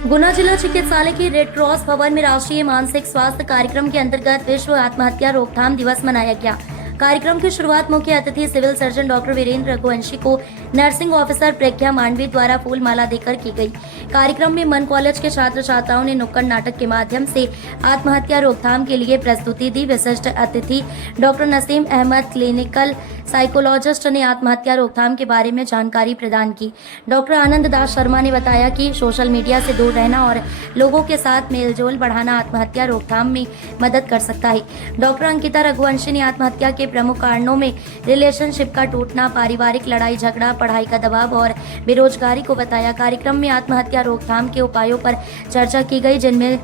गुना जिला चिकित्सालय के रेड क्रॉस भवन में राष्ट्रीय मानसिक स्वास्थ्य कार्यक्रम के अंतर्गत विश्व आत्महत्या रोकथाम दिवस मनाया गया। कार्यक्रम की शुरुआत मुख्य अतिथि civil surgeon doctor Virendra Raghuvanshi को नर्सिंग ऑफिसर प्रज्ञा मांडवी द्वारा फूल माला देकर की गई। कार्यक्रम में मन कॉलेज के छात्र छात्राओं ने नुक्कड़ नाटक के माध्यम से आत्महत्या रोकथाम के लिए प्रस्तुति दी। विशिष्ट अतिथि doctor Naseem Ahmad clinical psychologist ने आत्महत्या रोकथाम के बारे में जानकारी प्रदान की। डॉक्टर आनंद दास शर्मा ने बताया कि सोशल मीडिया से दूर रहना और लोगों के साथ मेलजोल बढ़ाना आत्महत्या रोकथाम में मदद कर सकता है। डॉक्टर अंकिता रघुवंशी ने आत्महत्या के प्रमुख कारणों में रिलेशनशिप का टूटना, पारिवारिक लड़ाई झगड़ा, पढ़ाई का दबाव और बेरोजगारी को बताया। कार्यक्रम में आत्महत्या रोकथाम के उपायों पर चर्चा की गई, जिनमें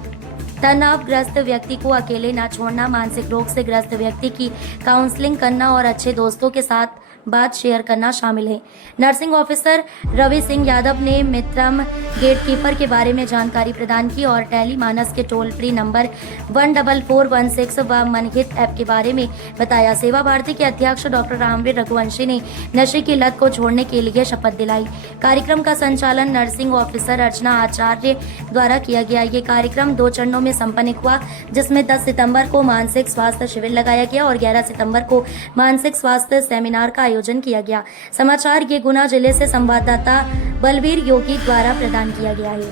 तनावग्रस्त व्यक्ति को अकेले न छोड़ना, मानसिक रोग से ग्रस्त व्यक्ति की काउंसलिंग करना और अच्छे दोस्तों के साथ बात शेयर करना शामिल है। नर्सिंग ऑफिसर रवि सिंह यादव ने मित्रम गेटकीपर के बारे में जानकारी प्रदान की और टेली मानस के टोल फ्री नंबर 14416 व मनहित ऐप के बारे में बताया। सेवा भारती के अध्यक्ष डॉक्टर रामवीर रघुवंशी ने नशे की लत को छोड़ने के लिए शपथ दिलाई। कार्यक्रम का संचालन नर्सिंग ऑफिसर अर्चना आचार्य द्वारा किया गया। ये कार्यक्रम 2 चरणों में संपन्न हुआ, जिसमें 10 सितंबर को मानसिक स्वास्थ्य शिविर लगाया गया और 11 सितंबर को मानसिक स्वास्थ्य सेमिनार का आयोजन किया गया। समाचार ये गुना जिले से संवाददाता बलवीर योगी द्वारा प्रदान किया गया है।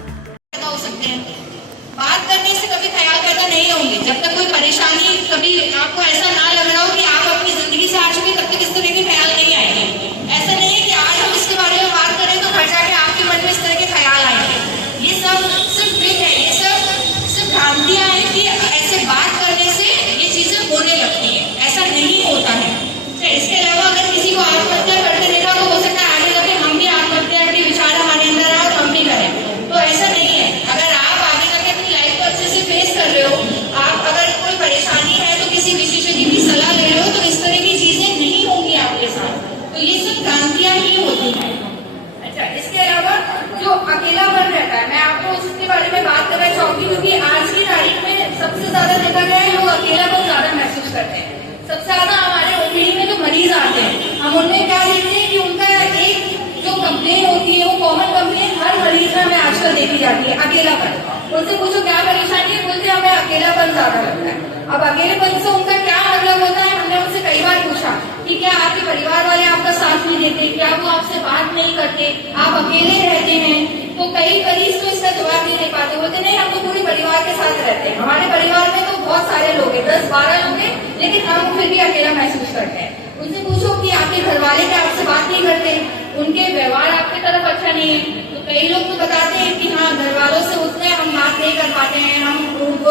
बात करने से कभी ख्याल पैदा नहीं होंगे जब तक कोई परेशानी, कभी आपको ऐसा ना लग रहा हो कि आप अपनी जिंदगी से आ चुके, तब तक इस तरह के ख्याल नहीं आएंगे। ऐसा नहीं है कि आज हम इसके बारे में बात करें तो घर जाके आपके मन में इस तरह के ख्याल आएंगे। ये सब सिर्फ मिथ है, ये सब सिर्फ भ्रांतियां हैं कि ऐसे बात करने से ये चीजें होने लगती है। ऐसा नहीं होता है। इसके अलावा अगर किसी को आत्महत्या करते देखा तो हो सकता है आगे जाके हम भी आत्महत्या के विचार हमारे अंदर आए और हम भी करें, तो ऐसा नहीं है। अगर आप आगे जाके अपनी लाइफ को अच्छे से फेस कर रहे हो, आप अगर कोई परेशानी है तो किसी विशेषज्ञ की सलाह ले रहे हो, तो इस तरह की चीजें नहीं होंगी आपके साथ। तो ये सब भ्रांतियां ही होती है। अच्छा, इसके अलावा जो अकेलापन रहता है, मैं आपको उसके बारे में बात करना चाहूंगी, क्योंकि आज की तारीख में सबसे ज्यादा देखा गया है लोग अकेलापन ज्यादा महसूस करते हैं। सबसे ज्यादा हमारे ओपीडी में जो मरीज आते हैं, हम उनमें क्या देखते हैं कि उनका एक जो कंप्लेन होती है, वो कॉमन कंप्लेन हर मरीज में हमें आजकल देखी जाती है, अकेलापन। उनसे पूछो क्या परेशानी है, बोलते हमें अकेलापन ज्यादा लगता है। अब अकेलेपन से उनका क्या मतलब होता है, हमने उनसे कई बार पूछा कि क्या आपके परिवार वाले आपका साथ नहीं देते, क्या वो आपसे बात नहीं करते, आप अकेले रहते हैं? तो कई मरीज तो इसका जवाब नहीं दे पाते, बोलते नहीं हम तो पूरे परिवार के साथ रहते हैं, हमारे परिवार में तो बहुत सारे लोग हैं, 10-12 लोग हैं, लेकिन हम फिर भी अकेला महसूस करते हैं। उनसे पूछो कि आपके घर वाले क्या आपसे बात नहीं करते, उनके व्यवहार आपकी तरफ अच्छा नहीं है, तो कई लोग तो बताते हैं कि हाँ घर वालों से उतने हम बात नहीं कर पाते हैं, हम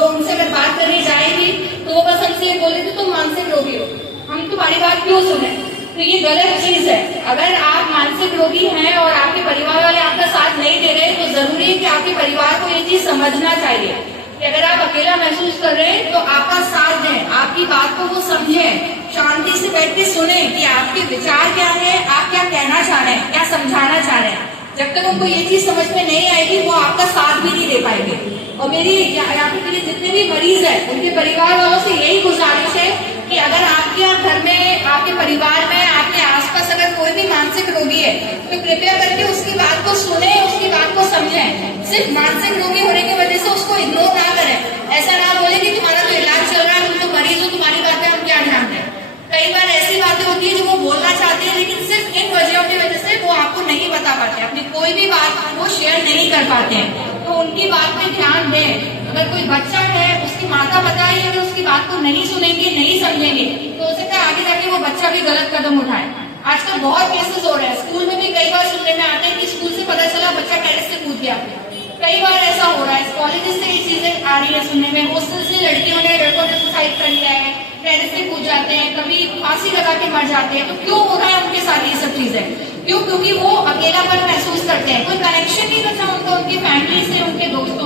उनसे अगर बात करने जाएंगे तो वो बस हमसे बोले तो तुम मानसिक रोगी हो, हम तुम्हारी बात क्यों सुने। तो ये गलत चीज है। अगर आप मानसिक रोगी हैं और आपके परिवार वाले आपका साथ नहीं दे रहे, तो जरूरी है कि आपके परिवार को ये चीज समझना चाहिए कि अगर आप अकेला महसूस कर रहे हैं तो आपका साथ दें, आपकी बात को वो समझें, शांति से बैठ के सुने कि आपके विचार क्या है, आप क्या कहना चाह रहे हैं, क्या समझाना चाह रहे हैं। जब तक उनको ये चीज समझ में नहीं आएगी, वो आपका साथ भी नहीं दे पाएंगे। और मेरी यहाँ पे जितने भी मरीज हैं, उनके परिवार वालों से यही गुजारिश है कि अगर आपके यहाँ घर में, आपके परिवार में, आपके आसपास अगर कोई भी मानसिक रोगी है, तो कृपया करके उसकी बात को सुने, उसकी बात को समझें। सिर्फ मानसिक रोगी होने की वजह से उसको इग्नोर ना करें। ऐसा ना बोले कि तुम्हारा तो इलाज चल रहा है, तुम तो मरीज हो, तुम्हारी बातें हम क्या ध्यान दें। कई बार ऐसी बातें होती है जो वो बोलना चाहते हैं, लेकिन सिर्फ इन वजहों की वजह से वो आपको नहीं बता पाते, अपनी कोई भी बात वो शेयर नहीं कर पाते हैं। तो उनकी बात पे ध्यान दें। अगर कोई बच्चा है, उसकी माता पिता ही अगर उसकी बात को नहीं सुनेंगे, नहीं समझेंगे, तो हो सकता है आगे जाके वो बच्चा भी गलत कदम उठाए। आजकल बहुत केसेस हो रहे हैं, स्कूल में भी कई बार सुनने में आते हैं कि स्कूल से पता चला बच्चा टेरेस से कूद गया। कई बार ऐसा हो रहा है, कॉलेज से ये चीजें आ रही है सुनने में, हॉस्टल से लड़कियों ने, लड़कों ने सुसाइड कर लिया है, टेरेस से कूद जाते हैं, कभी फांसी लगा के मर जाते हैं। तो क्यों हो रहा है उनके साथ ये सब चीजें? क्यों? क्योंकि वो अकेलापन महसूस करते हैं, कोई कनेक्शन नहीं बचा उनका उनकी फैमिली से, उनके दोस्तों